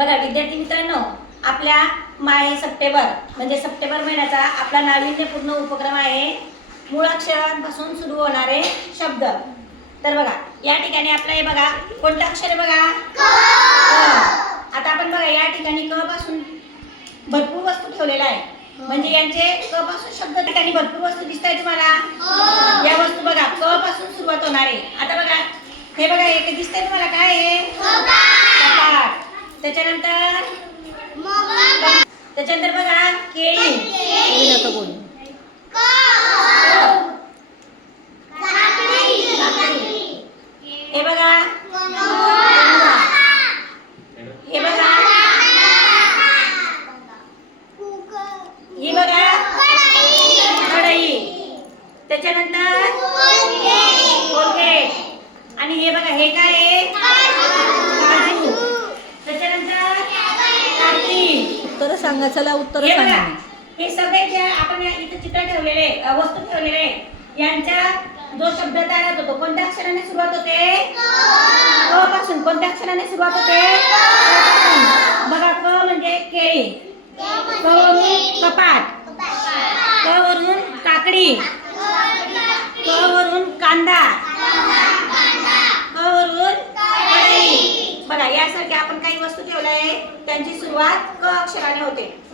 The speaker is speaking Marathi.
बघा विद्यार्थी मित्रांनो आपल्या माय सप्टेंबर म्हणजे सप्टेंबर महिन्याचा आपला नाविन्यपूर्ण उपक्रम आहे. मुळाक्षरांपासून सुरू होणारे शब्द. तर बघा या ठिकाणी आपलं हे बघा कोणतं अक्षर आहे बघा. आता आपण बघा या ठिकाणी क पासून भरपूर वस्तू ठेवलेल्या आहे म्हणजे यांचे क पासून शब्द ठिकाणी भरपूर वस्तू दिसत आहे तुम्हाला या वस्तू बघा क पासून सुरुवात होणार आहे. आता बघा हे बघा एक दिसतंय तुम्हाला काय आहे? त्याच्यानंतर त्याच्यानंतर बघा केळी. नका बोलू. हे बघा. हे बघा. ही बघा. कढई. त्याच्यानंतर कोलगेट. आणि हे बघा हे काय आहे काजू त्याच्यानंतर काकडी उत्तर सांगा चला उत्तर हे बघा सांगा. हे सगळे जे आपण या इथे चित्र ठेवलेले अ, वस्तू ठेवलेले यांच्या जो शब्द तयार होतो कोणत्या अक्षराने सुरुवात होते? क पासून कोणत्या अक्षराने सुरुवात होते? क पासून. बघा क म्हणजे केळी. क वरून कपाट. क वरून काकडी. क वरून कांदा. क वरून कढई. बघा यासारख्या आपण वस्तू ठेवल्या. आहे त्यांची सुरुवात क अक्षराने होते.